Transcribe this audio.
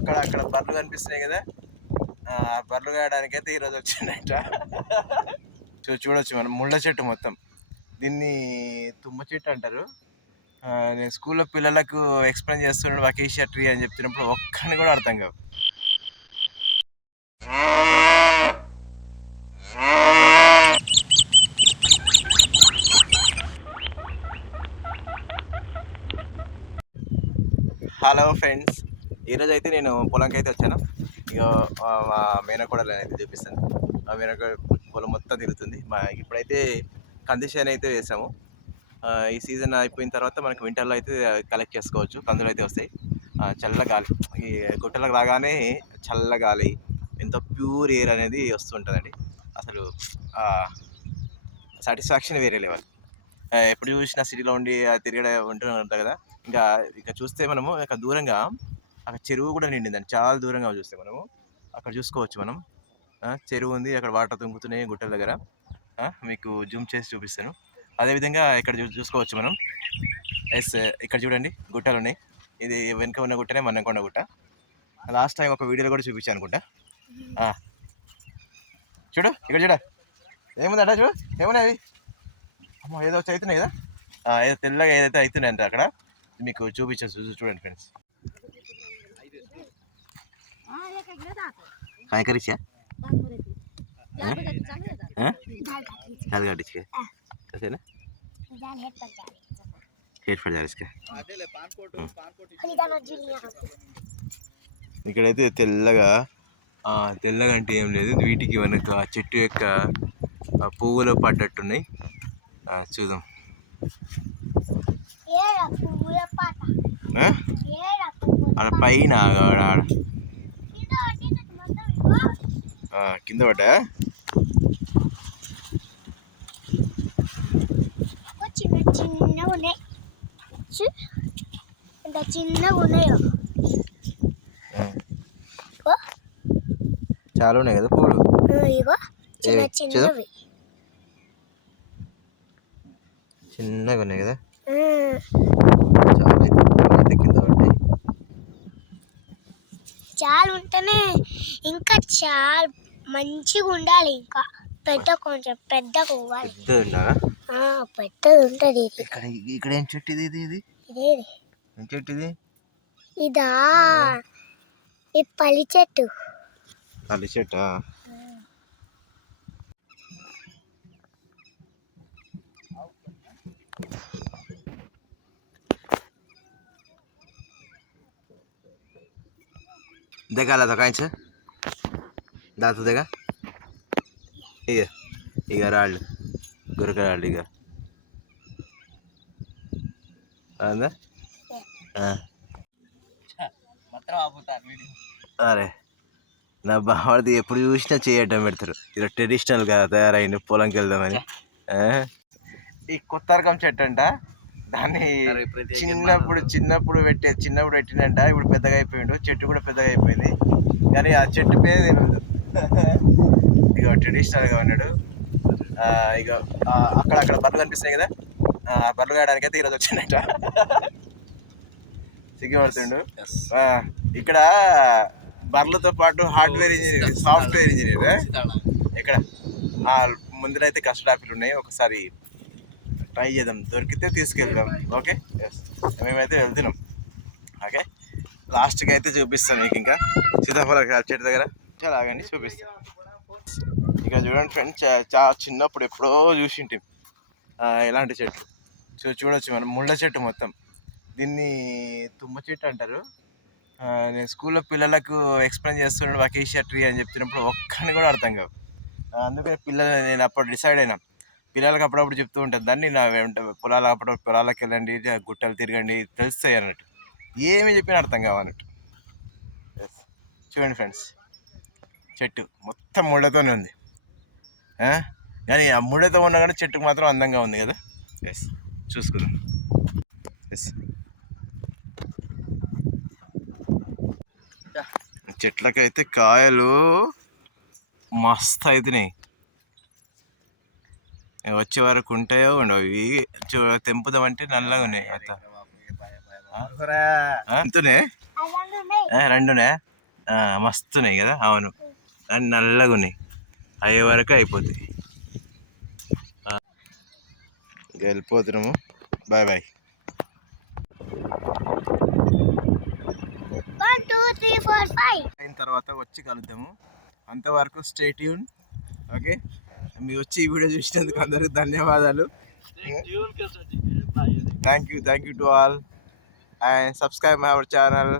అక్కడ అక్కడ బర్రెలు కనిపిస్తున్నాయి కదా. ఆ బర్రెలు కాయడానికి అయితే ఈరోజు వచ్చిందంట. చూ చూడొచ్చు మనం. ముళ్ళ చెట్టు మొత్తం. దీన్ని తుమ్మ చెట్టు అంటారు. నేను స్కూల్లో పిల్లలకు ఎక్స్ప్లెయిన్ చేస్తున్నాడు వకేషియా ట్రీ అని చెప్తున్నప్పుడు ఒక్కని కూడా అర్థం కావు. Hello friends. ఈరోజు అయితే నేను పొలంకి అయితే వచ్చాను ఇక మా మేనకోడలు అయితే చూపిస్తాను. ఆ మేనకోడ పొలం మొత్తం తిరుగుతుంది. మా ఇప్పుడైతే కందిషన్ అయితే వేసాము. ఈ సీజన్ అయిపోయిన తర్వాత మనకు వింటర్లో అయితే కలెక్ట్ చేసుకోవచ్చు. కందులు అయితే వస్తాయి. చల్ల గాలి. ఈ గుట్టలకు రాగానే చల్ల గాలి ఎంతో ప్యూర్ ఎయిర్ అనేది వస్తుంటుందండి. అసలు సాటిస్ఫాక్షన్ వేరే లెవెల్. ఎప్పుడు చూసినా సిటీలో ఉండి ఆ తిరగడం ఉంటూ ఉంటారు కదా. ఇంకా ఇక చూస్తే మనము ఇక దూరంగా అక్కడ చెరువు కూడా నిండిందండి. చాలా దూరంగా చూస్తే మనము. అక్కడ చూసుకోవచ్చు మనం. చెరువు ఉంది. అక్కడ వాటర్ తుంగుతున్నాయి గుట్టల దగ్గర. మీకు జూమ్ చేసి చూపిస్తాను. అదేవిధంగా ఇక్కడ చూ చూసుకోవచ్చు మనం. ఎస్ ఇక్కడ చూడండి. గుట్టలు ఉన్నాయి. ఇది వెనుక ఉన్న గుట్టనే మన్నకొండ గుట్ట. లాస్ట్ టైం ఒక వీడియోలో కూడా చూపించాను అనుకుంటా. చూడు ఇక్కడ చూడ. ఏముంది అట చూడు? ఏమున్నాయి అవి? అమ్మో ఏదో వచ్చి అవుతున్నాయి కదా ఏదో తెల్లగా ఏదైతే అవుతున్నాయంట అక్కడ. మీకు చూపించాను చూడండి ఫ్రెండ్స్. కాయకరిచ్చా కాదు కట్టించుకే అదేనా హెడ్ ఫర్ జారిస్కే ఇక్కడైతే తెల్లగా ఆ, తెల్లగా అంటే ఏం లేదు వీటికి వెనక చెట్టు యొక్క ఆ, పువ్వులు పడ్డట్టున్నాయి చూద్దాం? ఆడ పైన ఆడ కింద పడ్డా? చిన్న చిన్నగా ఉన్నాయి ఎంత చిన్నగా ఉన్నాయో చాలా ఉన్నాయి కదా ఆ, ఇగో చిన్న? చిన్నవి. చిన్నగా ఉన్నాయి కదా? చాలా అయితే కింద పడ్డాయి. చాలా ఉంటేనే ఇంకా చాలా మంచిగా ఉండాలి ఇంకా. పెద్ద కొంచెం పెద్ద ఆ, పెద్దది ఉంటుంది ఇక్కడ ఇక్కడ ఏం చెట్టు ఇది ఇది ఇది? ఇదేది ఏం చెట్టు ఇది? ఇదా. ఈ పల్లి చెట్టు. అల్లి చెట్టా? దొకాయించు? దాంతో దిగా ఇక ఇక రాళ్ళు గురక రాళ్ళు ఇక అందా అరే నా బావది ఎప్పుడు చూసినా చేయటం పెడతారు. ఇలా ట్రెడిషనల్గా తయారైంది పొలంకి వెళ్దామని? ఈ కొత్త రకం చెట్టు అంట. దాన్ని చిన్నప్పుడు చిన్నప్పుడు పెట్టే చిన్నప్పుడు పెట్టినంట ఇప్పుడు పెద్దగా అయిపోయిండు. చెట్టు కూడా పెద్దగా అయిపోయింది. కానీ ఆ చెట్టు పేరు తెలియదు. ఇక ట్రెడిషనల్గా ఉన్నాడు. ఇక అక్కడ అక్కడ బర్రెలు కనిపిస్తున్నాయి కదా? ఆ బర్రెలు కాయడానికి అయితే ఈరోజు వచ్చిందట. సిగ్గుపడుతుండు. ఇక్కడ బర్రెలతో పాటు హార్డ్వేర్ ఇంజనీర్ సాఫ్ట్వేర్ ఇంజనీర్ ఇక్కడ ఆ, ముందరైతే కస్టర్డ్ ఆపిల్ ఉన్నాయి. ఒకసారి ట్రై చేద్దాం. దొరికితే తీసుకెళ్దాం. ఓకే? మేమైతే వెళ్తున్నాం. ఓకే? లాస్ట్కి అయితే చూపిస్తాను మీకు ఇంకా. సీతాఫల చెట్టు దగ్గర. అలాగండి ఆగండి చూపిస్తాను ఇక చూడండి ఫ్రెండ్స్ చాలా చిన్నప్పుడు ఎప్పుడో చూసింటాం ఇలాంటి చెట్లు? చూ చూడొచ్చు మనం. ముళ్ళ చెట్టు మొత్తం. దీన్ని తుమ్మ చెట్టు అంటారు. నేను స్కూల్లో పిల్లలకు ఎక్స్ప్లెయిన్ చేస్తున్నాడు వకేషియా ట్రీ అని చెప్తున్నప్పుడు ఒక్కని కూడా అర్థం కావు. అందుకని పిల్లలు నేను అప్పుడు డిసైడ్ అయినా. పిల్లలకి అప్పుడప్పుడు చెప్తూ ఉంటాను దాన్ని నా వెంట పొలాలు అప్పుడు పొలాలకు వెళ్ళండి గుట్టలు తిరగండి తెలుస్తాయి అన్నట్టు. ఏమి చెప్పినా అర్థం కావన్నట్టు Yes. చూడండి ఫ్రెండ్స్ చెట్టు మొత్తం ముళ్ళతోనే ఉంది. ఆ? కానీ ఆ ముళ్ళతో ఉన్నా కానీ చెట్టుకు మాత్రం అందంగా ఉంది కదా? ఎస్ చూసుకుందాం. ఎస్ చెట్లకైతే కాయలు మస్తు అవుతున్నాయి వచ్చే వరకు ఉంటాయో ఉండవు. ఇవి తెంపుదామంటే నల్లగా ఉన్నాయి. అత్త ఉన్నాయి రెండునే? ఆ, మస్తున్నాయి కదా? అవును. అన్ని నల్లగా ఉన్నాయి. అయ్యే వరకు అయిపోతాయి. ఇక వెళ్ళిపోతున్నాము. Bye bye. అయిన తర్వాత వచ్చి కలుద్దాము. అంతవరకు స్టే ట్యూన్ ఓకే మీరు వచ్చి ఈ వీడియో చూసినందుకు అందరికి ధన్యవాదాలు. Thank you thank you to all and subscribe my our channel